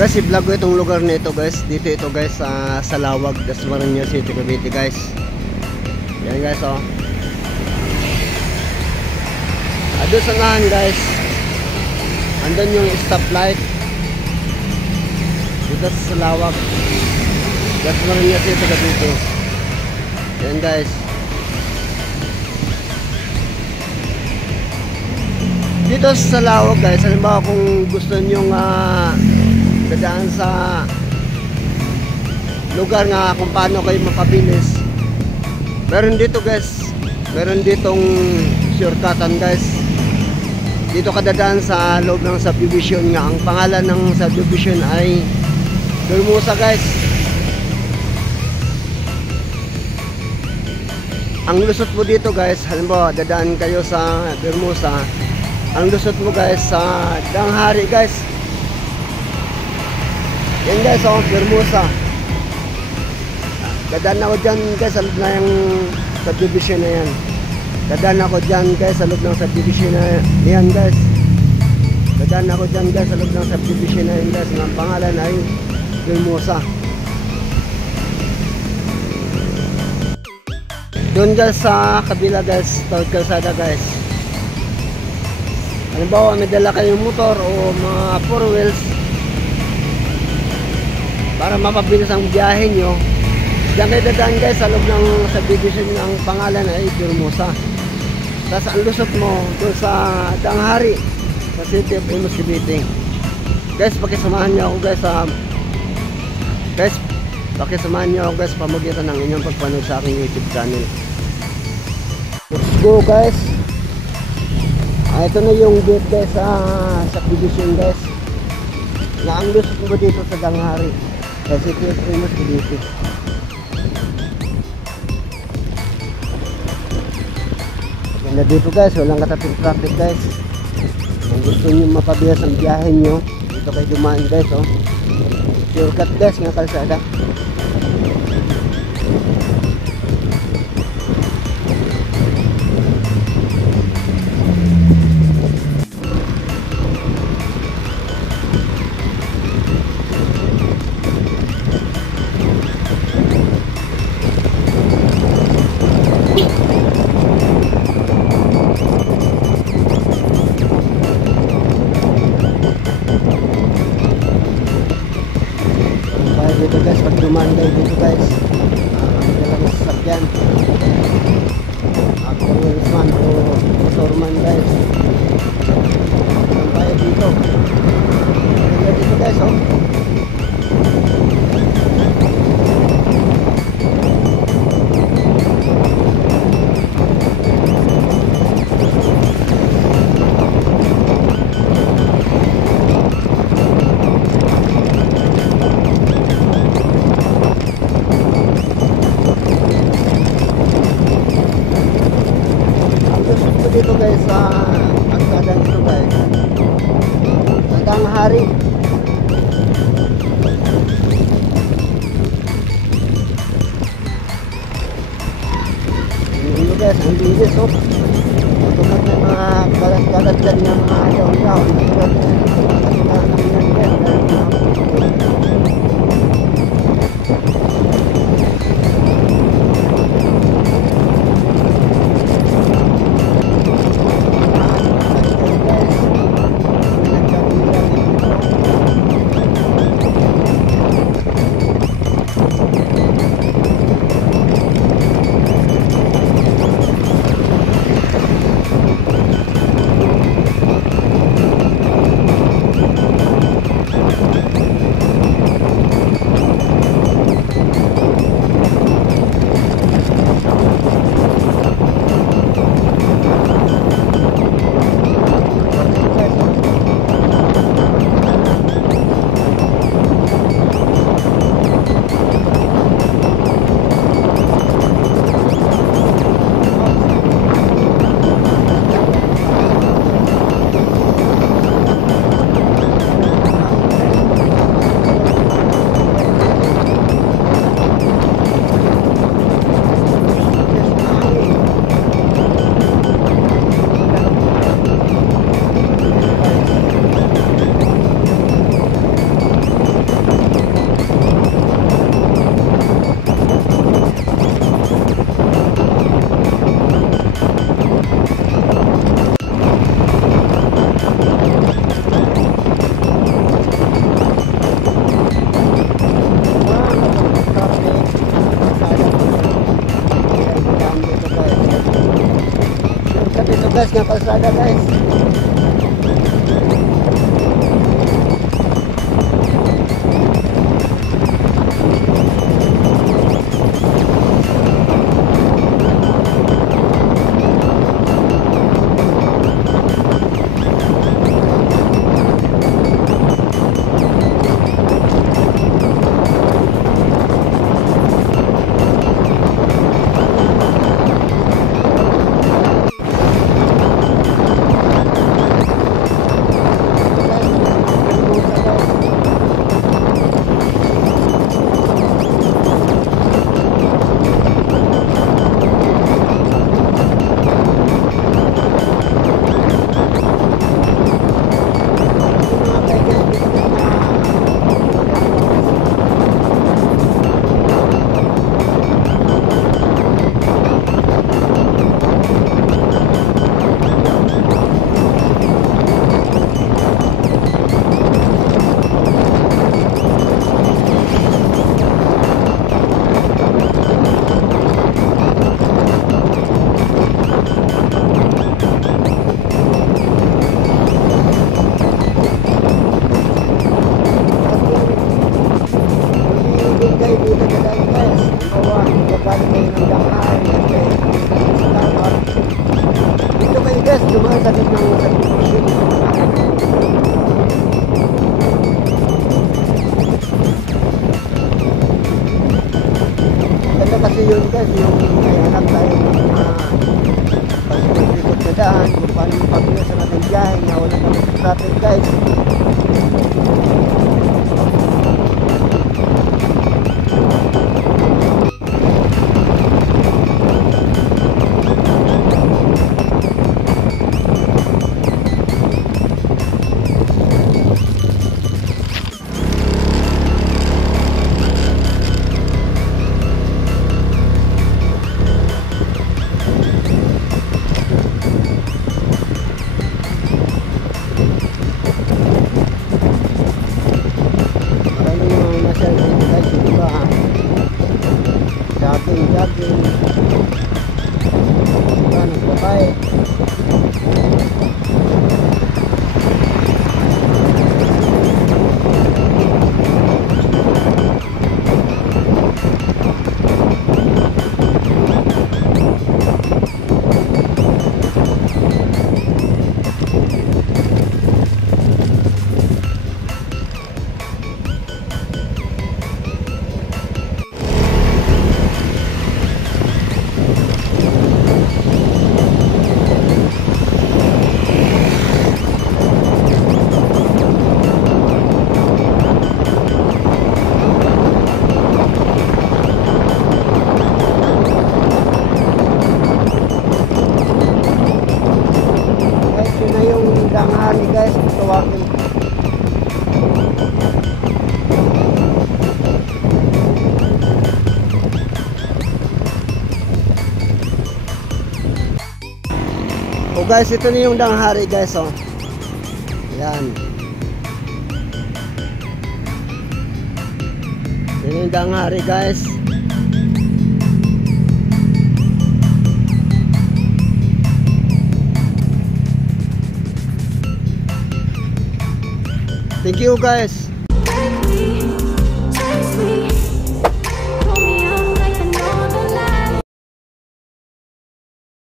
Guys, i-vlog ko itong lugar na ito guys. Dito ito guys sa Lawag, Dasmariñas City, Cavite guys. Yan guys oh. Doon sa nahan guys, andun yung stoplight. Dito sa Lawag, Dasmariñas City, Cavite. Yan guys. Dito sa Lawag guys, halimbawa kung gusto nyong dadaan sa lugar nga kung paano kayo mapabilis, meron dito guys, meron ditong shortcutan guys. Dito ka dadaan sa loob ng subdivision nga. Ang pangalan ng subdivision ay Bermusa guys. Ang lusot mo dito guys, halimbawa dadaan kayo sa Bermusa, ang lusot mo guys sa Danghari guys. Yan guys oh, Bermusa. Dadaan ako dyan guys sa loob na yung subdivision na yan. Dadaan ako dyan guys sa loob ng subdivision na yan guys. Dadaan ako dyan guys sa loob ng subdivision na yan guys. Ang pangalan ay Bermusa. Doon guys sa kabila guys, tawid kalsada guys. Halimbawa may dala kayong motor o mga 4 wheels, para mapabilis ang biyahe nyo, diyan kayo dadaan guys sa loob ng subdivision ng pangalan ay Bermusa. Tapos ang lusot mo doon sa Danghari, sa City of Imus, Cavite. Guys, pakisamahan nyo ako guys pakisamahan nyo ako guys pamagitan ng inyong pagpanood sa aking YouTube channel. Let's go guys. Ito na yung gate guys sa subdivision guys. Na ang lusot mo dito sa Danghari, kasi ito yung famous dito. Ganda dito guys, walang kataping traffic guys. Kung gusto nyo mapabilis ang biyahe nyo, dito kayo dumaan guys oh. Shortcut guys ng kalsada. Dito guys, pag dumaan kayo dito guys, dalang sasakyan, after wheelsman o motorman guys, ang tayo dito. Dito guys oh. Dito guys sa pagkada dito guys sa Danghari. Dito guys, ang bilis oh. Tumat na mga kalat-kalat dyan ng mga daon-daon. guys ng kalsada guys. Dumaan sa gitna ng subdivision. Ganda kasi yun guys, yung may hanap tayo ng mga pagsikot na daan, kung paano yung pagkila sa natin biyahe na wala kami sa traffic guys. Jogging. Nagbabayad. Danghari guys, tawagin. Oh guys, ito na yung danghari guys, oh. Yan. Yan yung danghari guys. Thank you guys.